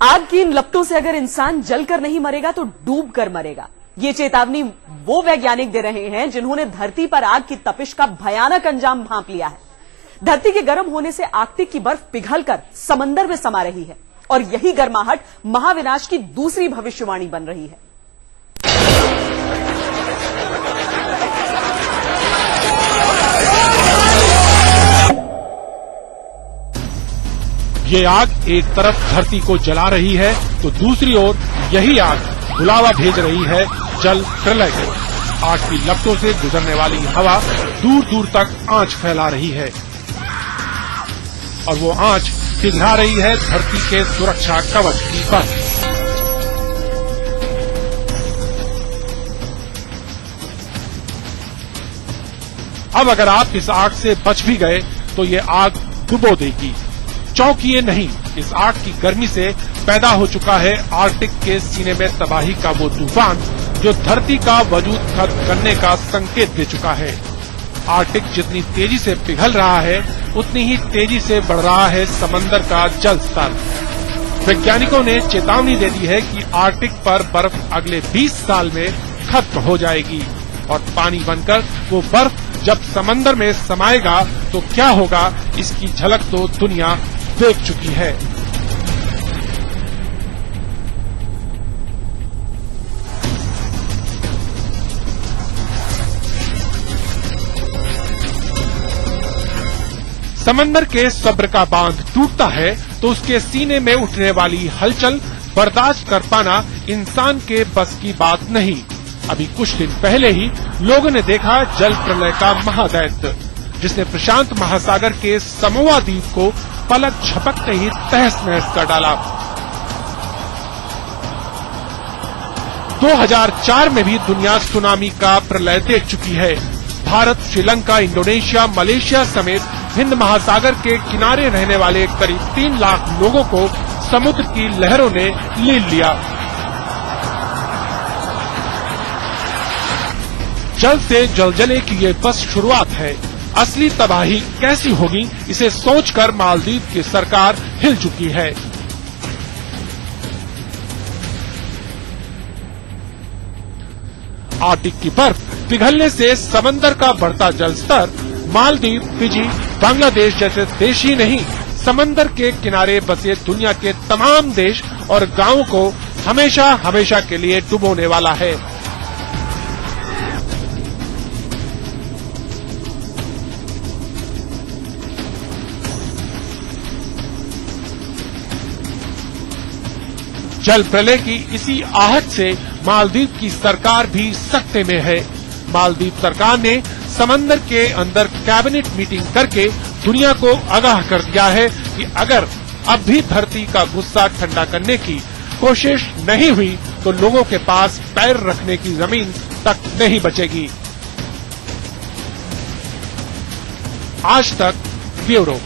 आग की इन लपटों से अगर इंसान जलकर नहीं मरेगा तो डूब कर मरेगा। ये चेतावनी वो वैज्ञानिक दे रहे हैं जिन्होंने धरती पर आग की तपिश का भयानक अंजाम भांप लिया है। धरती के गर्म होने से आर्कटिक की बर्फ पिघलकर समंदर में समा रही है और यही गर्माहट महाविनाश की दूसरी भविष्यवाणी बन रही है। ये आग एक तरफ धरती को जला रही है तो दूसरी ओर यही आग बुलावा भेज रही है जल प्रलय को। आग की लपटों से गुजरने वाली हवा दूर दूर तक आंच फैला रही है और वो आंच पिघला रही है धरती के सुरक्षा कवच की बर्फ। अब अगर आप इस आग से बच भी गए तो ये आग डुबो देगी। चौंकिए नहीं, इस आग की गर्मी से पैदा हो चुका है आर्कटिक के सीने में तबाही का वो तूफान जो धरती का वजूद खत्म करने का संकेत दे चुका है। आर्कटिक जितनी तेजी से पिघल रहा है उतनी ही तेजी से बढ़ रहा है समंदर का जल स्तर। वैज्ञानिकों ने चेतावनी दे दी है कि आर्कटिक पर बर्फ अगले 20 साल में खत्म हो जाएगी और पानी बनकर वो बर्फ जब समंदर में समाएगा तो क्या होगा, इसकी झलक तो दुनिया देख चुकी है। समंदर के सब्र का बांध टूटता है तो उसके सीने में उठने वाली हलचल बर्दाश्त कर पाना इंसान के बस की बात नहीं। अभी कुछ दिन पहले ही लोगों ने देखा जल प्रलय का महादैत्य जिसने प्रशांत महासागर के समोआ द्वीप को पलक झपकते ही तहस नहस कर डाला। 2004 में भी दुनिया सुनामी का प्रलय देख चुकी है। भारत, श्रीलंका, इंडोनेशिया, मलेशिया समेत हिंद महासागर के किनारे रहने वाले करीब 3 लाख लोगों को समुद्र की लहरों ने लील लिया। जल्द से जलजले की ये बस शुरुआत है। असली तबाही कैसी होगी इसे सोचकर मालदीव की सरकार हिल चुकी है। आर्कटिक की बर्फ पिघलने से समंदर का बढ़ता जल स्तर मालदीव, फिजी, बांग्लादेश जैसे देश ही नहीं, समंदर के किनारे बसे दुनिया के तमाम देश और गांवों को हमेशा हमेशा के लिए डुबोने वाला है। जल प्रलय की इसी आहट से मालदीव की सरकार भी सकते में है। मालदीव सरकार ने समंदर के अंदर कैबिनेट मीटिंग करके दुनिया को आगाह कर दिया है कि अगर अब भी धरती का गुस्सा ठंडा करने की कोशिश नहीं हुई तो लोगों के पास पैर रखने की जमीन तक नहीं बचेगी। आज तक ब्यूरो।